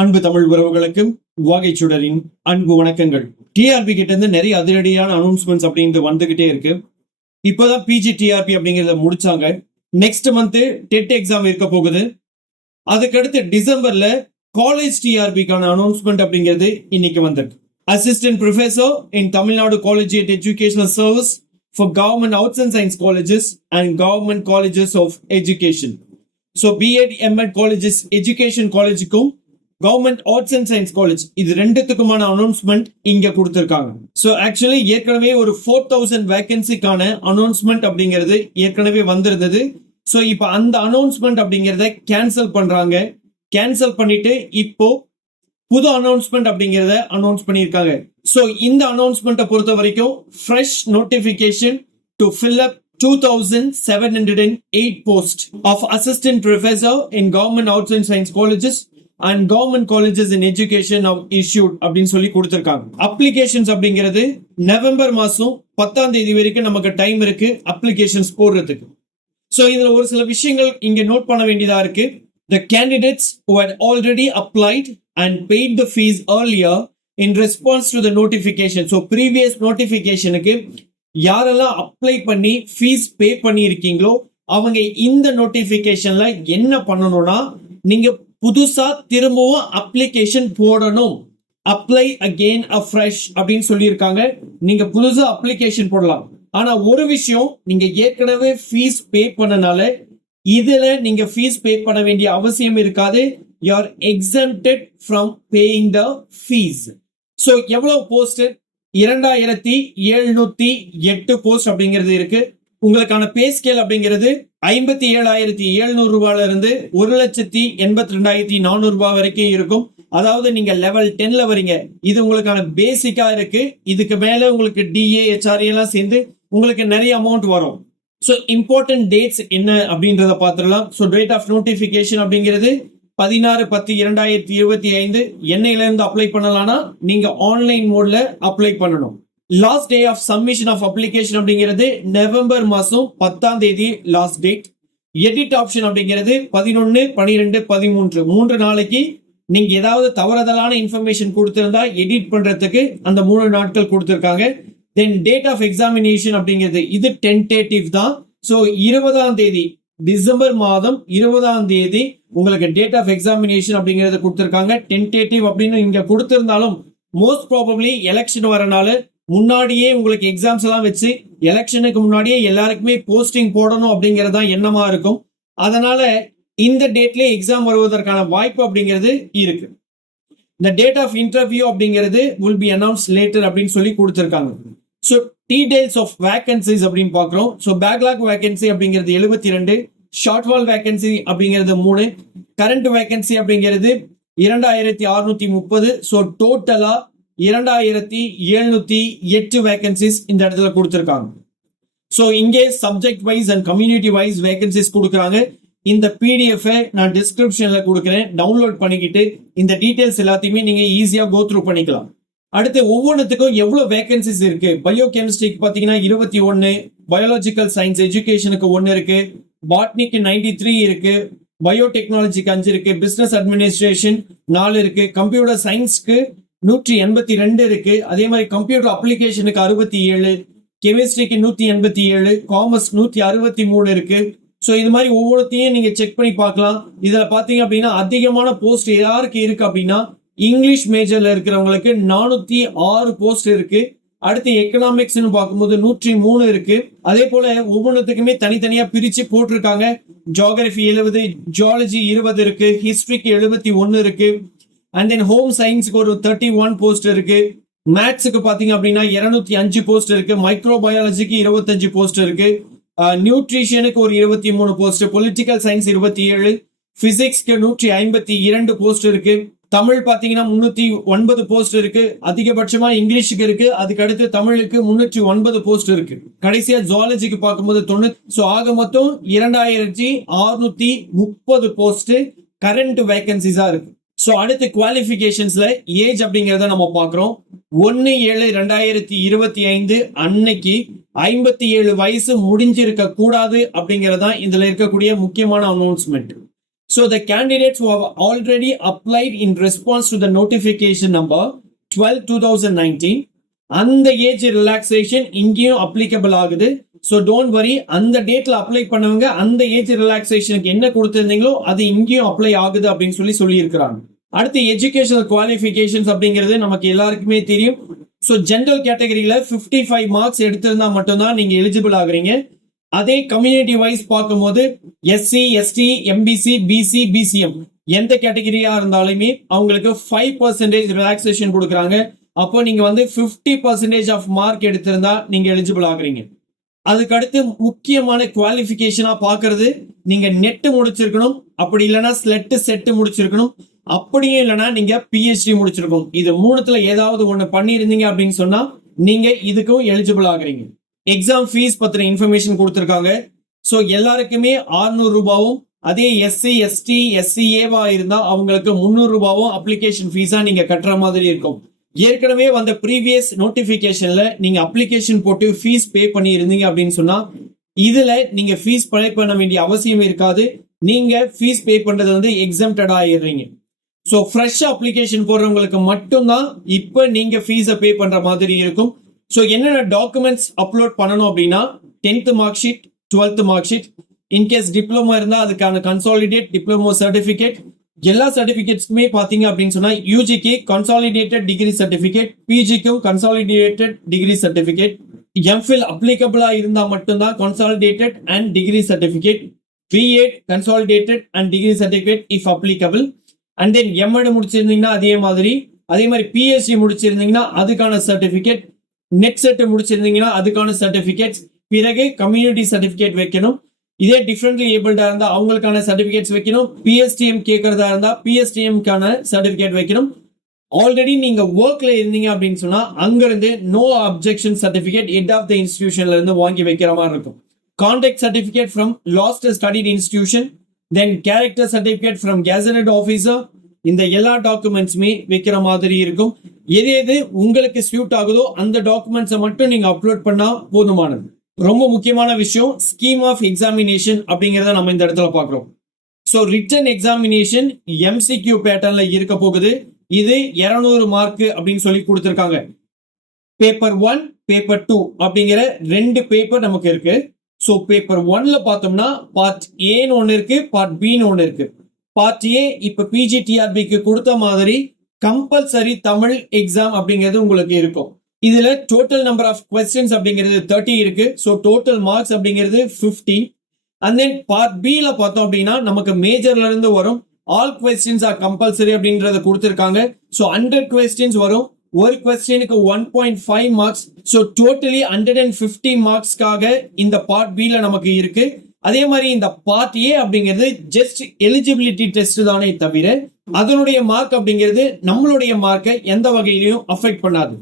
அன்பு தமிழ் உறவுகளுக்கும் வாகைச்சுடரின் அன்பு வணக்கங்கள். டிஆர்பி கிட்ட இருந்து நிறைய அதிரடியான அனௌன்ஸ்மெண்ட்ஸ் அப்படின்றது வந்துகிட்டே இருக்கு. இப்போதான் பிஜி டிஆர்பி அப்படிங்கறத முடிச்சாங்க. நெக்ஸ்ட் மந்த் டெட் எக்ஸாம் இருக்க போகுது. அதுக்கடுத்து டிசம்பர்ல காலேஜ் டிஆர்பிக்கான அனௌன்ஸ்மெண்ட் அப்படிங்கிறது இன்னைக்கு வந்திருக்கு. Assistant professor in Tamil Nadu collegiate educational service for government arts and science colleges and government colleges of education. So BEd MEd colleges education காலேஜுக்கும் government arts and science college இது ரெண்டுத்துக்குமான அனௌன்ஸ்மெண்ட் இங்க கொடுத்திருக்காங்க. ஸோ ஆக்சுவலி ஏற்கனவே ஒரு 4000 வேகன்சிக்கான அனௌன்ஸ்மெண்ட் அப்படிங்கிறது ஏற்கனவே வந்திருந்தது. ஸோ இப்போ அந்த அனௌன்ஸ்மெண்ட் அப்படிங்கிறத கேன்சல் பண்றாங்க. கேன்சல் பண்ணிட்டு இப்போ புது அனௌன்ஸ்மெண்ட் அப்படிங்கிறத அனௌன்ஸ் பண்ணியிருக்காங்க. ஸோ இந்த அனௌன்ஸ்மெண்ட்டை பொறுத்த வரைக்கும் fresh notification to fill up 2708 posts of assistant professor in government arts and science colleges and government colleges in education are issued அப்படின்னு சொல்லி கொடுத்திருக்காங்க. அப்ளிகேஷன்ஸ் அப்படிங்கிறது நவம்பர் மாசம் 10ஆம் தேதி வரைக்கும் நமக்கு டைம் இருக்கு அப்ளிகேஷன்ஸ் போடுறதுக்கு. ஸோ இதுல ஒரு சில விஷயங்கள் இங்க நோட் பண்ண வேண்டியதா இருக்கு. The candidates who had already applied and paid the fees earlier in response to the notification. So previous notificationக்கு யாரெல்லாம் அப்ளை பண்ணி ஃபீஸ் பே பண்ணி இருக்கீங்களோ அவங்க இந்த நோட்டிபிகேஷன்ல என்ன பண்ணணும்னா நீங்க புதுசா திரும்பவும் அப்ளிகேஷன் போடணும். அப்ளை அகெயின் அஃப்ரெஷ் அப்படின்னு சொல்லியிருக்காங்க. நீங்க புதுசா அப்ளிகேஷன் போடலாம். ஆனா ஒரு விஷயம், நீங்க ஏற்கனவே ஃபீஸ் பே பண்ணனால இதுல நீங்க ஃபீஸ் பே பண்ண வேண்டிய அவசியம் இருக்காது. You are exempted from paying the fees. So எவ்வளவு போஸ்ட்? 2708 போஸ்ட் அப்படிங்கிறது இருக்கு. உங்களுக்கான பே ஸ்கேல் அப்படிங்கிறது 57,700 ரூபாயில இருந்து 1,82,400 ரூபாய் வரைக்கும் இருக்கும். அதாவது நீங்க லெவல் 10ல வரீங்க. இது உங்களுக்கான பேசிக்கா இருக்கு. இதுக்கு மேல உங்களுக்கு டிஏ ஹெச்ஆர்ஏ எல்லாம் சேர்ந்து உங்களுக்கு நிறைய அமௌண்ட் வரும். ஸோ இம்பார்ட்டன்ட் டேட்ஸ் என்ன அப்படின்றத பார்த்துடலாம். ஸோ டேட் ஆஃப் நோட்டிபிகேஷன் அப்படிங்கிறது 16/10/2025. என்னையில இருந்து அப்ளை பண்ணலாம்னா நீங்க ஆன்லைன் மோட்ல அப்ளை பண்ணணும். Last day of submission of application அப்படிங்கிறது நவம்பர் மாசம் 10ஆம் தேதி லாஸ்ட் டேட். எடிட் ஆப்ஷன் அப்படிங்கிறது 11, 12, 13 3 நாளைக்கு நீங்க ஏதாவது தவறுதலான இன்ஃபர்மேஷன் கொடுத்திருந்தா எடிட் பண்றதுக்கு அந்த 3 நாட்கள் கொடுத்திருக்காங்க. தென் டேட் ஆஃப் எக்ஸாமினேஷன் அப்படிங்கிறது இது டென்டேட்டிவ் தான். ஸோ 20ஆம் தேதி டிசம்பர் மாதம் 20ஆம் தேதி உங்களுக்கு டேட் ஆஃப் எக்ஸாமினேஷன் அப்படிங்கறத கொடுத்திருக்காங்க. டென்டேட்டிவ் அப்படின்னு இங்க கொடுத்திருந்தாலும் மோஸ்ட் ப்ராபப்லி எலெக்ஷன் வரனால முன்னாடியே உங்களுக்கு எக்ஸாம்ஸ் எல்லாம் வச்சு எலெக்ஷனுக்கு முன்னாடியே எல்லாருக்குமே போஸ்டிங் போடணும் அப்படிங்கறதா எண்ணமா இருக்கும். அதனால இந்த டேட்லயே எக்ஸாம் வருவதற்கான வாய்ப்பு அப்படிங்கிறது இருக்கு. இந்த டேட் ஆஃப் இன்டர்வியூ அப்படிங்கிறது will be announced later அப்படின்னு சொல்லி கொடுத்திருக்காங்க. ஸோ டீடைல்ஸ் ஆஃப் வேகன்சிஸ் அப்படின்னு பாக்குறோம். ஸோ பேக்லாக் வேகன்சி அப்படிங்கிறது 72, ஷார்ட் வால் வேகன்சி அப்படிங்கிறது 3, கரண்ட் வேகன்சி அப்படிங்கிறது 2630. ஸோ டோட்டலா 2708 வேகன்சிஸ் இந்த இடத்துல கொடுத்திருக்காங்க. ஸோ இங்கே subject wise and community wise vacancies கொடுக்குறாங்க. இந்த பிடிஎஃப் நான் டிஸ்கிரிப்ஷன்ல கொடுக்குறேன். டவுன்லோட் பண்ணிக்கிட்டு இந்த டீடைல்ஸ் எல்லாத்தையுமே நீங்க ஈஸியா கோ த்ரூ பண்ணிக்கலாம். அடுத்து ஒவ்வொன்றுத்துக்கும் எவ்வளவு வேகன்சிஸ் இருக்கு. பயோ கெமிஸ்ட்ரிக்கு பாத்தீங்கன்னா 21, பயாலஜிக்கல் சயின்ஸ் எஜுகேஷனுக்கு 1 இருக்கு, பாட்னிக்கு 93 இருக்கு, பயோடெக்னாலஜிக்கு 5 இருக்கு, பிசினஸ் அட்மினிஸ்ட்ரேஷன் 4 இருக்கு, கம்ப்யூட்டர் சயின்ஸ்க்கு 182 இருக்கு, அதே மாதிரி கம்ப்யூட்டர் அப்ளிகேஷனுக்கு 67, கெமிஸ்ட்ரிக்கு 187, காமர்ஸ் 163 இருக்கு. ஸோ இது மாதிரி ஒவ்வொருத்தையும் நீங்க செக் பண்ணி பார்க்கலாம். இதுல பாத்தீங்க அப்படின்னா அதிகமான போஸ்ட் யாருக்கு இருக்கு அப்படின்னா இங்கிலீஷ் மேஜர்ல இருக்கிறவங்களுக்கு 406 போஸ்ட் இருக்கு. அடுத்து எக்கனாமிக்ஸ்னு பார்க்கும்போது 103 இருக்கு. அதே போல ஒவ்வொன்றுத்துக்குமே தனித்தனியா பிரிச்சு போட்டிருக்காங்க. ஜியோகிராஃபி 70, ஜியாலஜி 20 இருக்கு, ஹிஸ்டரிக்கு 71 இருக்கு, அண்ட் தென் ஹோம் சயின்ஸ்க்கு ஒரு 31 போஸ்ட் இருக்கு, மேத்ஸுக்கு பாத்தீங்க அப்படின்னா 205 போஸ்ட் இருக்கு, மைக்ரோ பயாலஜிக்கு 25 போஸ்ட் இருக்கு, நியூட்ரிஷனுக்கு ஒரு 23 போஸ்ட், பொலிட்டிக்கல் சயின்ஸ் 27, பிசிக்ஸ்க்கு 152 போஸ்ட் இருக்கு, தமிழ் பாத்தீங்கன்னா 309 போஸ்ட் இருக்கு, அதிகபட்சமா இங்கிலீஷுக்கு இருக்கு, அதுக்கு அடுத்து தமிழுக்கு 309 போஸ்ட் இருக்கு, கடைசியா ஜுவாலஜிக்கு பார்க்கும்போது 90. ஸோ ஆக மொத்தம் 2630 போஸ்ட் கரண்ட் வேகன்சிஸா இருக்கு. ஸோ அடுத்து குவாலிஃபிகேஷன்ஸ்ல ஏஜ் அப்படிங்கறத நம்ம பாக்குறோம். 1/7/2025 அன்னைக்கு 57 வயசு முடிஞ்சிருக்க கூடாது அப்படிங்கறதான் இதுல இருக்கக்கூடிய முக்கியமான announcement. So the candidates who have already applied in response to the notification number 12/2019, அந்த ஏஜ் ரிலாக்ஸேஷன் இங்கேயும் அப்ளிகபிள் ஆகுது. ஸோ டோன்ட் வரி, அந்த டேட்ல அப்ளை பண்ணவங்க அந்த ஏஜ் ரிலாக்ஸேஷனுக்கு என்ன கொடுத்திருந்தீங்களோ அது இங்கேயும் அப்ளை ஆகுது அப்படின்னு சொல்லி இருக்கிறாங்க. அடுத்து எஜுகேஷனல் குவாலிஃபிகேஷன்ஸ் அப்படிங்கிறது நமக்கு எல்லாருக்குமே தெரியும். ஸோ ஜென்ரல் கேட்டகரியில 55 மார்க்ஸ் எடுத்திருந்தா மட்டும்தான் நீங்க எலிஜிபிள் ஆகுறீங்க. அதே கம்யூனிட்டி வைஸ் பார்க்கும்போது SC, ST, MBC, BC, BCM எந்த கேட்டகரியா இருந்தாலுமே அவங்களுக்கு 5% ரிலாக்ஸேஷன் கொடுக்குறாங்க. அப்போ நீங்க 50% ஆஃப் மார்க் எடுத்திருந்தா நீங்க எலிஜிபிள் ஆகுறீங்க. அதுக்கடுத்து முக்கியமான குவாலிஃபிகேஷனா பாக்குறது, நீங்க நெட் முடிச்சிருக்கணும், அப்படி இல்லைன்னா ஸ்லெட் செட் முடிச்சிருக்கணும், அப்படியே இல்லைன்னா நீங்க பிஹெச்டி முடிச்சிருக்கணும். இது மூணுத்துல ஏதாவது ஒண்ணு பண்ணிருந்தீங்க அப்படின்னு சொன்னா நீங்க இதுக்கும் எலிஜிபிள் ஆகுறீங்க. எக்ஸாம் ஃபீஸ் பத்தின இன்ஃபர்மேஷன் கொடுத்திருக்காங்க. ஸோ எல்லாருக்குமே 600 ரூபாவும், அதே எஸ்சி, எஸ்டி, எஸ்சிஏவா இருந்தா அவங்களுக்கு 300 ரூபாவும் அப்ளிகேஷன் ஃபீஸா நீங்க கட்டுற மாதிரி இருக்கும். ஏற்கனவே வந்த ப்ரீவியஸ் நோட்டிபிகேஷன்ல நீங்க அப்ளிகேஷன் போட்டு ஃபீஸ் பே பண்ணி இருந்தீங்க அப்படின்னு சொன்னா இதுல நீங்க ஃபீஸ் பே பண்ண வேண்டிய அவசியம் இருக்காது. நீங்க ஃபீஸ் பே பண்றது எக்ஸம்டட் ஆயிடுறீங்க. ஸோ ஃப்ரெஷ் அப்ளிகேஷன் போடுறவங்களுக்கு மட்டும்தான் இப்ப நீங்க ஃபீஸை பே பண்ற மாதிரி இருக்கும். ஸோ என்னென்ன டாக்குமெண்ட்ஸ் அப்லோட் பண்ணணும் அப்படின்னா 10th mark sheet, 12th mark sheet, in case diploma இருந்தா அதுக்கான கன்சாலிடேட் டிப்ளமோ சர்டிபிகேட், எல்லா சர்டிபிகேட்ஸ்க்குமே பாத்தீங்க அப்படின்னு சொன்னா யூஜிக்கு கன்சாலிடேட்டட் டிகிரி சர்டிபிகேட், பிஜிக்கும் கன்சாலிடேட்டட் டிகிரி சர்டிபிகேட், எம்ஃபில் அப்ளிகபிளா இருந்தா மட்டும்தான் consolidated and degree certificate, BEd consolidated and degree certificate if applicable, and then MEd முடிச்சிருந்தீங்கன்னா அதே மாதிரி பிஎஸ்சி முடிச்சிருந்தீங்கன்னா அதுக்கான சர்டிபிகேட், நெட் செட் முடிச்சிருந்தீங்கன்னா அதுக்கான சர்டிபிகேட்ஸ், பிறகு கம்யூனிட்டி சர்டிபிகேட் வைக்கணும். இதே டிஃபரெண்ட்லி ஏபிள்டா இருந்தா அவங்களுக்கான சர்டிபிகேட்ஸ் வைக்கணும். பிஎஸ்டிஎம் கேட்கறதா இருந்தா பிஎஸ்டிஎம்கான சர்டிபிகேட் வைக்கணும். ஆல்ரெடி நீங்க ஒர்க்ல இருந்தீங்க அப்படின்னு சொன்னா அங்கிருந்து no objection certificate head of the இன்ஸ்டிடியூஷன்ல இருந்து வாங்கி வைக்கிற மாதிரி இருக்கும். Contact certificate from last studied institution, then character certificate from gazetted officer, இந்த எல்லா டாக்குமெண்ட்ஸுமே வைக்கிற மாதிரி இருக்கும். எது எது உங்களுக்கு சூட் ஆகுதோ அந்த டாக்குமெண்ட்ஸை மட்டும் நீங்க அப்லோட் பண்ணா போதுமானது. ரொம்ப முக்கியமான விஷயம், ஸ்கீம் ஆஃப் எக்ஸாமினேஷன் அப்படிங்கறத நம்ம இந்த இடத்துல பாக்குறோம். ஸோ ரிட்டன் எக்ஸாமினேஷன் எம்சிக்யூ பேட்டர்ன்ல இருக்க போகுது. இது 200 மார்க் அப்படின்னு சொல்லி கொடுத்திருக்காங்க. பேப்பர் 1, பேப்பர் 2 அப்படிங்கிற 2 பேப்பர் நமக்கு இருக்கு. ஸோ பேப்பர் 1ல பார்த்தோம்னா பார்ட் ஏன்னு ஒன்னு இருக்கு, பார்ட் பின்னு ஒன்னு இருக்கு. பார்ட் ஏ இப்ப பிஜிடிஆர்பிக்கு கொடுத்த மாதிரி கம்பல்சரி தமிழ் எக்ஸாம் அப்படிங்கிறது உங்களுக்கு இருக்கும். இதுல டோட்டல் நம்பர் ஆஃப் கொஸ்டின்ஸ் அப்படிங்கிறது 30 இருக்கு. ஸோ டோட்டல் மார்க்ஸ் அப்படிங்கிறது 50. அண்ட் தென் பார்ட் பில பார்த்தோம் அப்படின்னா நமக்கு மேஜர்ல இருந்து வரும். ஆல் கொஸ்டின்ஸ் ஆர் கம்பல்சரி அப்படின்றத கொடுத்திருக்காங்க. ஸோ 100 கொஸ்டின்ஸ் வரும். ஒரு கொஸ்டினுக்கு 1.5 மார்க்ஸ். ஸோ டோட்டலி 150 மார்க்ஸ்க்காக இந்த பார்ட் பில நமக்கு இருக்கு. அதே மாதிரி இந்த பார்ட் ஏ அப்படிங்கிறது ஜஸ்ட் எலிஜிபிலிட்டி டெஸ்ட் தானே தவிர அதனுடைய மார்க் அப்படிங்கிறது நம்மளுடைய மார்க்கை எந்த வகையிலையும் அஃபெக்ட் பண்ணாது.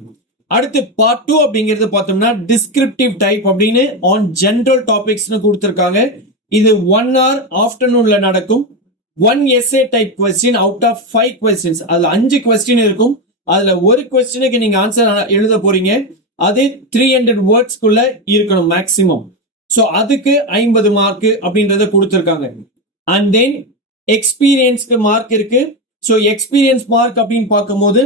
அடுத்து பார்ட் 2 அப்படிங்கிறது பார்த்தோம்னா டிஸ்கிரிப்டிவ் டைப் அப்படின்னு ஆன் ஜெனரல் டாபிக்ஸ்னு கொடுத்திருக்காங்க. இது 1 hour ஆஃப்டர்நூன்ல நடக்கும். 1 essay type question out of 5 questions, அதுல 5 கொஸ்டின் இருக்கும். அதுல ஒரு கொஸ்டினுக்கு நீங்க ஆன்சர் எழுத போறீங்க. அது 300 வேர்ட்ஸ்க்குள்ள இருக்கணும் மேக்சிமம். ஸோ அதுக்கு 50 மார்க் அப்படின்றத கொடுத்திருக்காங்க. அண்ட் தென் எக்ஸ்பீரியன்ஸ்க்கு மார்க் இருக்கு. ஸோ எக்ஸ்பீரியன்ஸ் மார்க் அப்படின்னு பார்க்கும்போது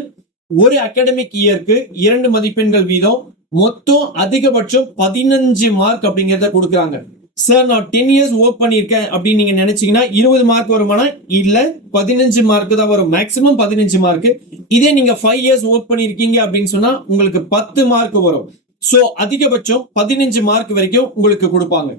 ஒரு அகாடமிக் இயருக்கு 2 மதிப்பெண்கள் வீதம், மொத்தம் அதிகபட்சம் 15 மார்க் அப்படிங்கறத கொடுக்குறாங்க. சார் நான் 10 years ஒர்க் பண்ணிருக்கேன் அப்படின்னு நீங்க நினைச்சீங்கன்னா 20 மார்க் வருமானா? இல்ல, 15 மார்க் தான் வரும், மேக்சிமம் 15 மார்க். இதே நீங்க 5 years ஒர்க் பண்ணிருக்கீங்க அப்படின்னு சொன்னா உங்களுக்கு 10 மார்க் வரும். சோ அதிகபட்சம் 15 மார்க் வரைக்கும் உங்களுக்கு கொடுப்பாங்க.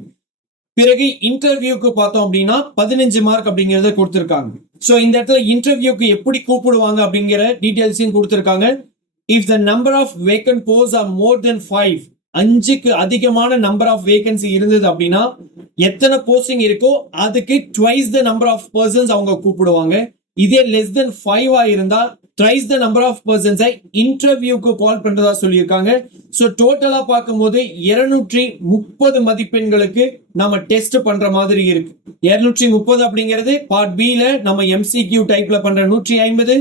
பிறகு இன்டர்வியூக்கு பார்த்தோம் அப்படின்னா 15 மார்க் அப்படிங்கறத கொடுத்திருக்காங்க. சோ இந்த இடத்துல இன்டர்வியூக்கு எப்படி கூப்பிடுவாங்க அப்படிங்கிற டீடைல்ஸையும் கொடுத்திருக்காங்க. If the number of vacant post are more then 5, 5க்கு அதிகமான நம்பர் ஆஃப் வேகன்சி இருந்தது அப்படின்னா எத்தனை போஸ்டிங் இருக்கோ அதுக்கு twice the number of persons அவங்க கூப்பிடுவாங்க. இதே லெஸ் தென் 5 இருந்தா ட்ரைஸ் த நம்பர் ஆஃப் பர்சன்ஸை இன்டர்வியூக்கு கால் பண்றதா சொல்லியிருக்காங்க. ஸோ டோட்டலா பார்க்கும்போது 230 மதிப்பெண்களுக்கு நம்ம டெஸ்ட் பண்ற மாதிரி இருக்கு. 230 அப்படிங்கிறது பார்ட் பில நம்ம எம்சிக்யூ டைப்ல பண்ற 150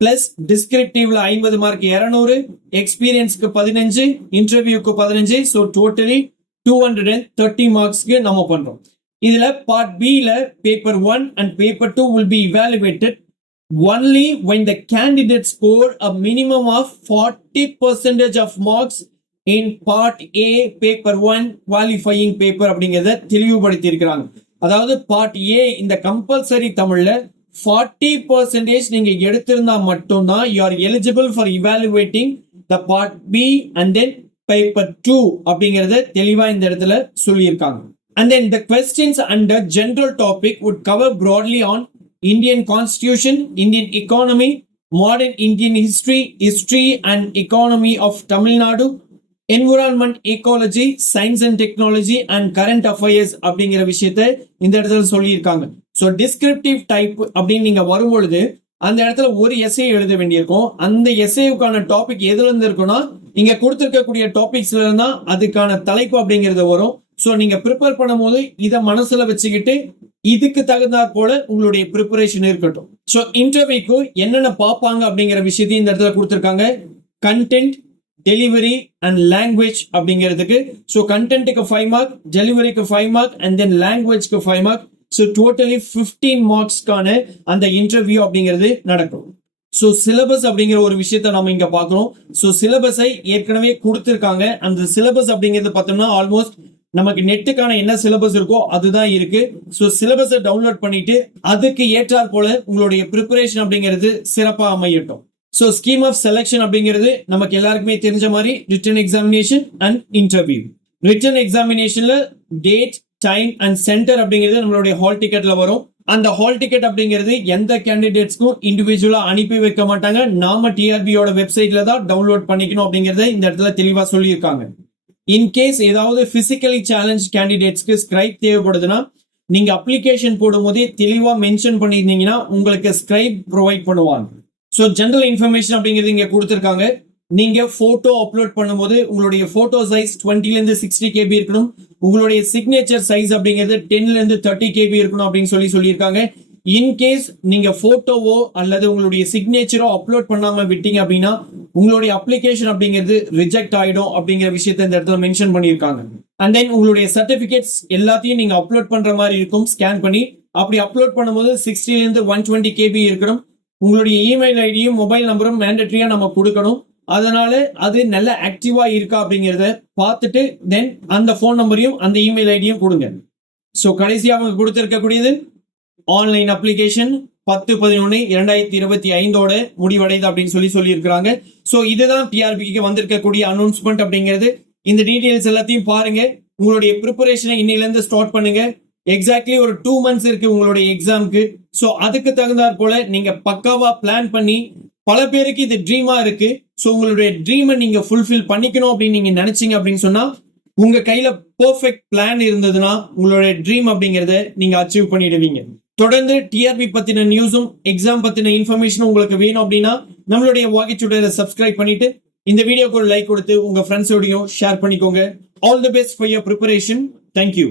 பிளஸ் டிஸ்கிரிப்டிவ்ல 50 மார்க் 200, எக்ஸ்பீரியன்ஸ்க்கு 15, இன்டர்வியூக்கு 15. ஸோ டோட்டலி 230 மார்க்ஸ்க்கு நம்ம பண்றோம். இதுல பார்ட் B ல paper 1 and paper 2 will be evaluated only when the candidate score a minimum of 40% of marks in part A paper 1 qualifying paper அப்படிங்கறத தெளிவுபடுத்தி இருக்கிறாங்க. அதாவது பார்ட் A இந்த கம்பல்சரி தமிழ்ல 40% நீங்க எடுத்திருந்தா மட்டும்தான் you are eligible for evaluating the part B and then paper 2 அப்படிங்கறத தெளிவா இந்த இடத்துல சொல்லியிருக்காங்க. And then the questions under general topic would cover broadly on Indian Constitution, Indian economy, modern Indian history and economy of Tamil Nadu, environment, ecology, science and technology and current affairs அப்படிங்கிற விஷயத்தை இந்த இடத்துல சொல்லியிருக்காங்க. So descriptive type அப்படின்னு நீங்க வரும்பொழுது அந்த இடத்துல ஒரு எஸ்ஏ எழுத வேண்டியிருக்கும். அந்த எஸ்ஏவுக்கான டாபிக் எதுல இருந்து இருக்குன்னா இங்க கொடுத்திருக்கக்கூடிய டாபிக்ஸ்ல இருந்தா அதுக்கான தலைப்பு அப்படிங்கிறது வரும். ஸோ நீங்க ப்ரிப்பேர் பண்ணும் போது இதை மனசுல வச்சுக்கிட்டு இதுக்கு தகுந்தாற் போல உங்களுடைய ப்ரிப்பரேஷன் இருக்கட்டும். ஸோ இன்டர்வியூக்கு என்னென்ன பார்ப்பாங்க அப்படிங்கிற விஷயத்தையும் இந்த இடத்துல கொடுத்திருக்காங்க. கண்டென்ட், டெலிவரி அண்ட் லாங்குவேஜ் அப்படிங்கிறதுக்கு. ஸோ கண்டென்ட்டுக்கு 5 மார்க், டெலிவரிக்கு 5 மார்க் அண்ட் தென் லாங்குவேஜ்க்கு 5 மார்க். ஸோ டோட்டலி 15 மார்க்ஸ்க்கான அந்த இன்டர்வியூ அப்படிங்கிறது நடக்கும். ஸோ சிலபஸ் அப்படிங்கிற ஒரு விஷயத்த நம்ம இங்க பார்க்கிறோம். ஸோ சிலபஸை ஏற்கனவே கொடுத்திருக்காங்க. அந்த சிலபஸ் அப்படிங்கிறது பார்த்தோம்னா ஆல்மோஸ்ட் நமக்கு நெட்டுக்கான என்ன சிலபஸ் இருக்கோ அதுதான் இருக்கு. ஸோ சிலபஸை டவுன்லோட் பண்ணிட்டு அதுக்கு ஏற்றாற் போல உங்களுடைய ப்ரிப்பரேஷன் அப்படிங்கிறது சிறப்பாக அமையட்டும். ஸோ ஸ்கீம் ஆஃப் செலெக்ஷன் அப்படிங்கிறது நமக்கு எல்லாருக்குமே தெரிஞ்ச மாதிரி written examination and interview. Written எக்ஸாமினேஷன்ல டேட், டைம் அண்ட் சென்டர் அப்படிங்கிறது நம்மளுடைய ஹால் டிக்கெட்ல வரும். அந்த ஹால் டிக்கெட் அப்படிங்கிறது எந்த கேண்டிடேட்ஸ்க்கும் இண்டிவிஜுவலா அனுப்பி வைக்க மாட்டாங்க. நாம டிஆர்பியோட வெப்சைட்ல தான் டவுன்லோட் பண்ணிக்கணும் அப்படிங்கறத இந்த இடத்துல தெளிவா சொல்லியிருக்காங்க. இன்கேஸ் ஏதாவது பிசிக்கலி சேலஞ்ச் கேண்டிடேட்ஸ்க்கு ஸ்கிரைப் தேவைப்படுதுன்னா நீங்க அப்ளிகேஷன் போடும் போதே தெளிவா மென்ஷன் பண்ணியிருந்தீங்கன்னா உங்களுக்கு ஸ்கிரைப் ப்ரொவைட் பண்ணுவாங்க. ஸோ ஜெனரல் இன்ஃபர்மேஷன் அப்படிங்கிறது இங்க கொடுத்திருக்காங்க. நீங்க போட்டோ அப்லோட் பண்ணும்போது உங்களுடைய போட்டோ சைஸ் 20 ல இருந்து 60 KB இருக்கணும். உங்களுடைய சிக்னேச்சர் சைஸ் அப்படிங்கிறது 10 ல இருந்து 30 KB இருக்கணும் அப்படின்னு சொல்லியிருக்காங்க. இன்கேஸ் நீங்க போட்டோவோ அல்லது உங்களுடைய சிக்னேச்சரோ அப்லோட் பண்ணாம விட்டீங்க அப்படின்னா உங்களுடைய அப்ளிகேஷன் அப்படிங்கிறது ரிஜெக்ட் ஆயிடும் அப்படிங்கிற விஷயத்தை இந்த இடத்துல மென்ஷன் பண்ணியிருக்காங்க. அண்ட் தென் உங்களுடைய சர்டிபிகேட்ஸ் எல்லாத்தையும் நீங்க அப்லோட் பண்ற மாதிரி இருக்கும் ஸ்கேன் பண்ணி. அப்படி அப்லோட் பண்ணும்போது 60 ல இருந்து 120 KB இருக்கணும். உங்களுடைய இமெயில் ஐடியும் மொபைல் நம்பரும் மேண்டட்ரியா நம்ம கொடுக்கணும். அதனால அது நல்ல ஆக்டிவா இருக்கா அப்படிங்கறத பார்த்துட்டு தென் அந்த போன் நம்பரையும் அந்த இமெயில் ஐடியும் கொடுங்க. ஸோ கடைசியாக அவங்க கொடுத்திருக்கக்கூடியது ஆன்லைன் அப்ளிகேஷன் 10/11/2025 முடிவடைது அப்படின்னு சொல்லியிருக்கிறாங்க. ஸோ இதுதான் டிஆர்பிக்கு வந்திருக்கக்கூடிய அனௌன்ஸ்மெண்ட் அப்படிங்கிறது. இந்த டீடைல்ஸ் எல்லாத்தையும் பாருங்க. உங்களுடைய ப்ரிப்பரேஷனை இன்னில இருந்து ஸ்டார்ட் பண்ணுங்க. எக்ஸாக்ட்லி ஒரு 2 months இருக்கு உங்களுடைய எக்ஸாமுக்கு. ஸோ அதுக்கு தகுந்தாற் போல நீங்க பக்காவா பிளான் பண்ணி, பல பேருக்கு இது ட்ரீமா இருக்கு. ஸோ உங்களுடைய ட்ரீமை நீங்க ஃபுல்ஃபில் பண்ணிக்கணும் அப்படின்னு நீங்க நினைச்சீங்க அப்படின்னு சொன்னா உங்க கையில பெர்ஃபெக்ட் பிளான் இருந்ததுன்னா உங்களுடைய ட்ரீம் அப்படிங்கறத நீங்க அச்சீவ் பண்ணிடுவீங்க. தொடர்ந்து டிஆர்பி பத்தின நியூஸும் எக்ஸாம் பத்தின இன்ஃபர்மேஷனும் உங்களுக்கு வேணும் அப்படின்னா நம்மளுடைய வாகிச்சுடரை சப்ஸ்கிரைப் பண்ணிட்டு இந்த வீடியோக்கு ஒரு லைக் கொடுத்து உங்க ஃப்ரெண்ட்ஸோடையும் ஷேர் பண்ணிக்கோங்க. All the best for your preparation. Thank you.